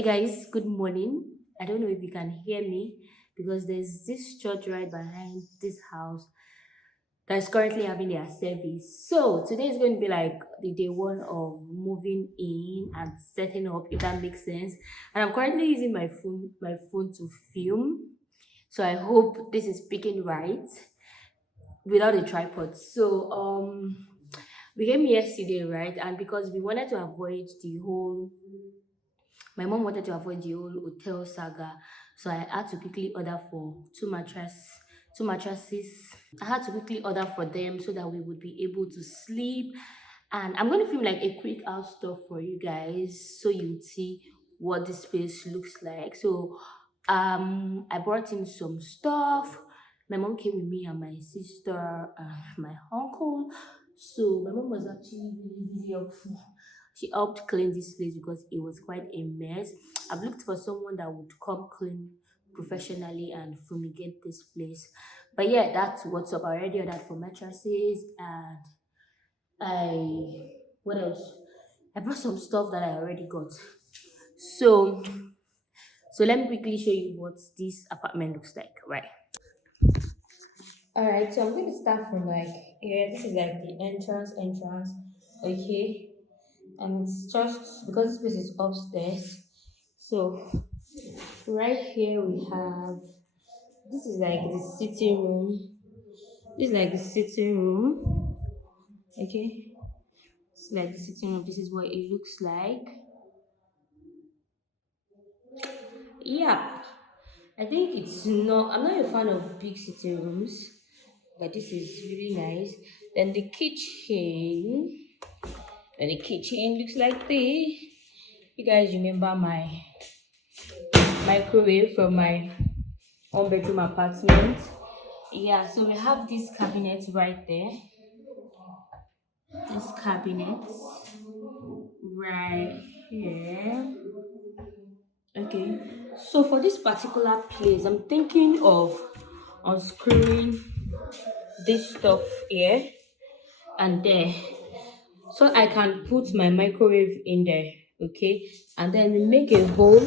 Hey guys, good morning. I don't know if you can hear me because there's this church right behind this house that is currently having their service. So today is going to be like the day one of moving in and setting up, if that makes sense. And I'm currently using my phone to film. So I hope this is speaking right without a tripod. So we came yesterday, right? And because we wanted to avoid the whole my mom wanted to avoid the whole hotel saga, so I had to quickly order for two mattresses. I had to quickly order for them so that we would be able to sleep. And I'm going to film like a quick house tour for you guys, so you would see what this space looks like. So I brought in some stuff. My mom came with me and my sister and my uncle. So my mom was actually really, really helpful. She helped clean this place because it was quite a mess. I've looked for someone that would come clean professionally and fumigate this place. But yeah, that's what's up. I already ordered for mattresses and I what else? I brought some stuff that I already got. So so let me quickly show you what this apartment looks like, right? Alright, so I'm going to start from like here. This is like the entrance. Okay. And it's just because this place is upstairs. So right here we have this is like the sitting room. This is like the sitting room. Okay. It's like the sitting room. This is what it looks like. Yeah. I think it's not I'm not a fan of big sitting rooms, but this is really nice. Then the kitchen looks like this. You guys remember my microwave from my one bedroom apartment? Yeah, so we have this cabinet right there. This cabinet right here. Okay, so for this particular place, I'm thinking of unscrewing this stuff here and there so I can put my microwave in there. Okay, and then make a hole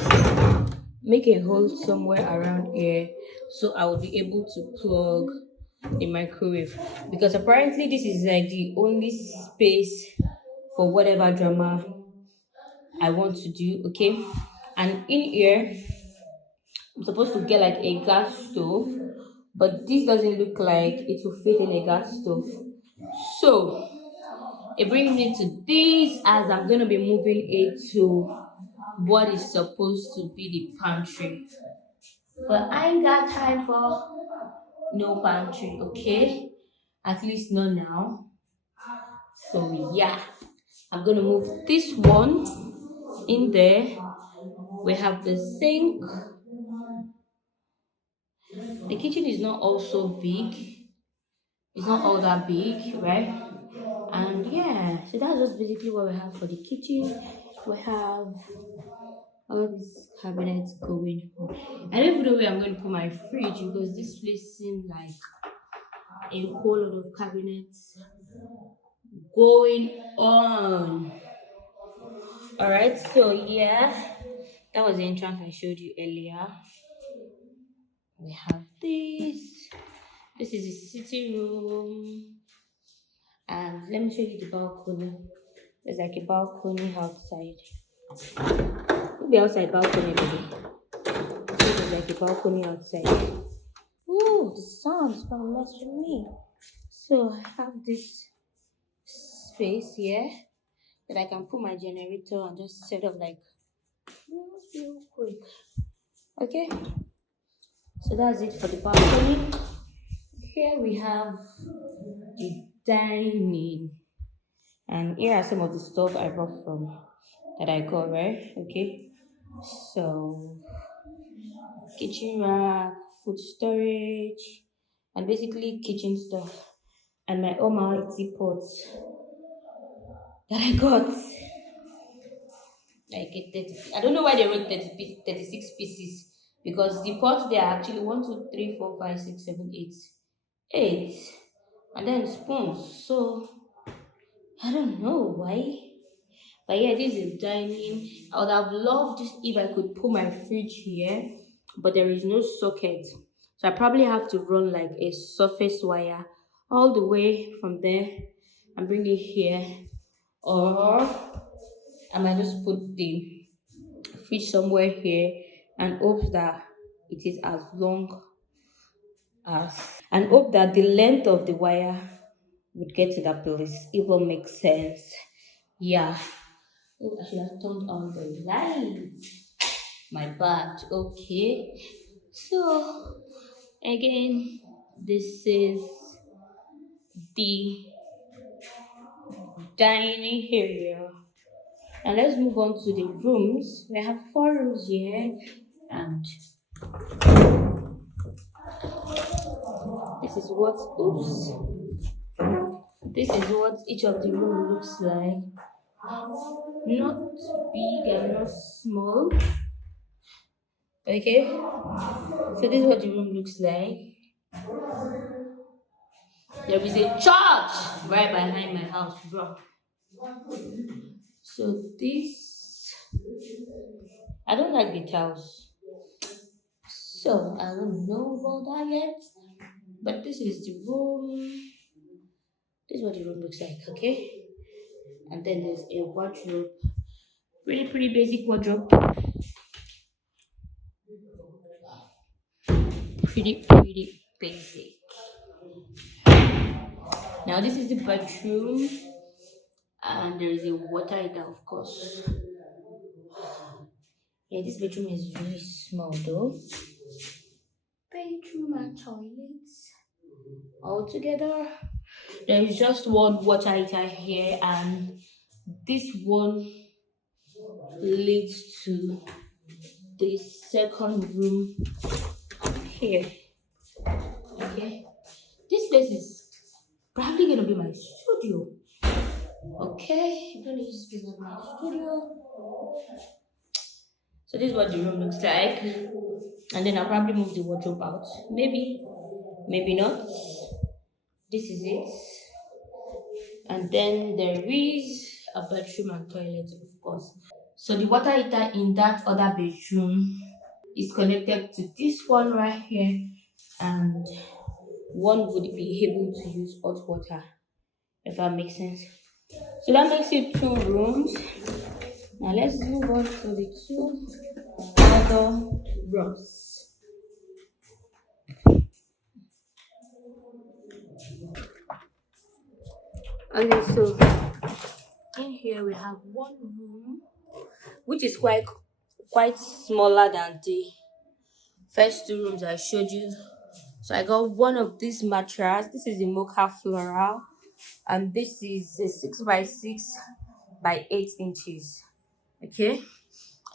somewhere around here so I will be able to plug the microwave, because apparently this is like the only space for whatever drama I want to do. Okay, and in here I'm supposed to get like a gas stove, but this doesn't look like it will fit in a gas stove. So it brings me to this, as I'm gonna be moving it to what is supposed to be the pantry. But I ain't got time for no pantry, okay? At least not now. So yeah, I'm gonna move this one in there. We have the sink. The kitchen is not also big. It's not all that big, right? And yeah, so that's just basically what we have for the kitchen. We have all these cabinets going on. I don't even know where I'm going to put my fridge because this place seems like a whole lot of cabinets going on. All right, so yeah, that was the entrance I showed you earlier. We have this. This is the sitting room, and let me show you the balcony. There's like a balcony outside. Maybe outside balcony, baby. There's like a balcony outside. Ooh, the sun's gonna mess with me. So I have this space here that I can put my generator and just set up like real quick. Okay, so that's it for the balcony. Here we have the dining, and here are some of the stuff I brought from that I got, right? Okay, so kitchen rack, food storage, and basically kitchen stuff, and my almighty pots that I got. Like a 30, I don't know why they wrote 36 pieces, because the pots they are actually 1, 2, 3, 4, 5, 6, 7, 8, 8, and then spoons. So I don't know why. But yeah, this is dining. I would have loved if I could put my fridge here, but there is no socket. So I probably have to run like a surface wire all the way from there and bring it here. Or I might just put the fridge somewhere here and hope that it is as long as, and hope that the length of the wire would get to that place. It will make sense. Yeah. Oh, I should have turned on the lights. My bad. Okay. So again, this is the dining area. And let's move on to the rooms. We have four rooms here, and this is what oops. This is what each of the room looks like. Not big and not small. Okay. So this is what the room looks like. There is a church right behind my house, bro. So this, I don't like the tiles. So I don't know about that yet. But this is the room. This is what the room looks like, okay? And then there's a wardrobe. Pretty basic wardrobe. Pretty basic. Now this is the bedroom. And there is a water heater, of course. Yeah, this bedroom is really small though. Bedroom and toilets all together. There is just one water heater here, and this one leads to the second room here. Okay, this place is probably gonna be my studio. Okay, I'm gonna use this as my studio. So this is what the room looks like, and then I'll probably move the wardrobe out. Maybe not. This is it, and then there is a bathroom and toilet, of course. So the water heater in that other bedroom is connected to this one right here, and one would be able to use hot water, if that makes sense. So that makes it two rooms. Now let's move on to the two other rooms. Okay, so in here we have one room which is quite smaller than the first two rooms I showed you. So I got one of this mattress. This is the mocha floral, and this is a 6 by 6 by 8 inches. Okay,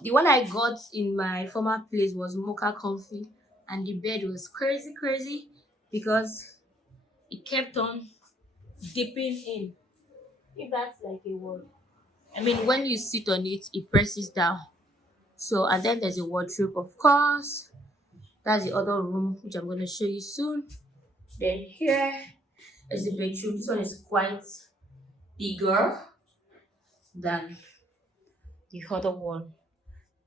the one I got in my former place was mocha comfy, and the bed was crazy because it kept on dipping in. If that's like a word. I mean, when you sit on it, it presses down. So, and then there's a wardrobe, of course. That's the other room, which I'm going to show you soon. Then here is the bedroom. This one is quite bigger than the other one.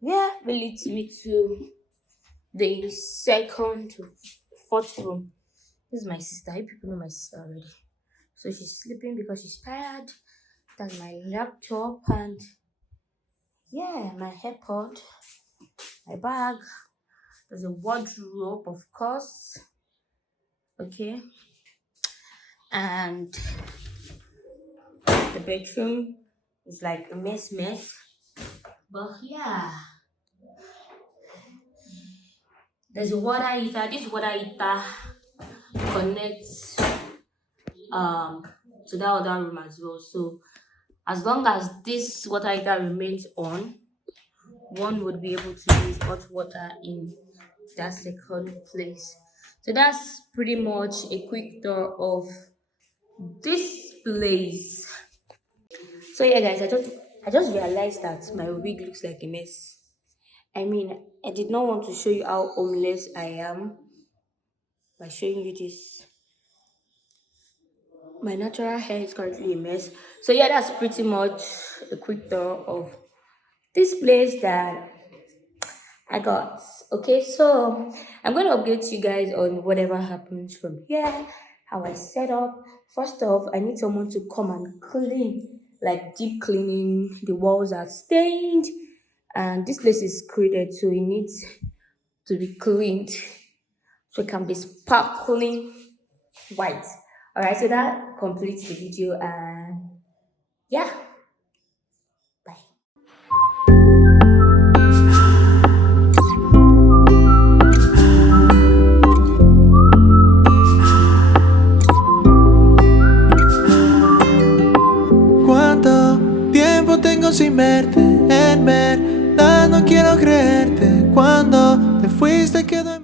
Yeah, will leads me to the second to fourth room. This is my sister. You people know my sister already. So she's sleeping because she's tired. That's my laptop, and yeah, my AirPod, my bag. There's a wardrobe, of course. Okay, and the bedroom is like a mess. But yeah, there's a water heater. This water heater connects um to that other room as well. So as long as this water heater remains on, one would be able to use hot water in that second place. So that's pretty much a quick tour of this place. So yeah, guys, I just realized that my wig looks like a mess. I mean, I did not want to show you how homeless I am by showing you this. My natural hair is currently a mess. So yeah, that's pretty much a quick tour of this place that I got. Okay, so I'm going to update you guys on whatever happens from here, how I set up. First off, I need someone to come and clean, like deep cleaning. The walls are stained, and this place is created, so it needs to be cleaned so it can be sparkling white. All right, so that completes the video, and yeah, bye. ¿Cuánto tiempo tengo sin verte? En verdad no quiero creerte. Cuando te fuiste quedó en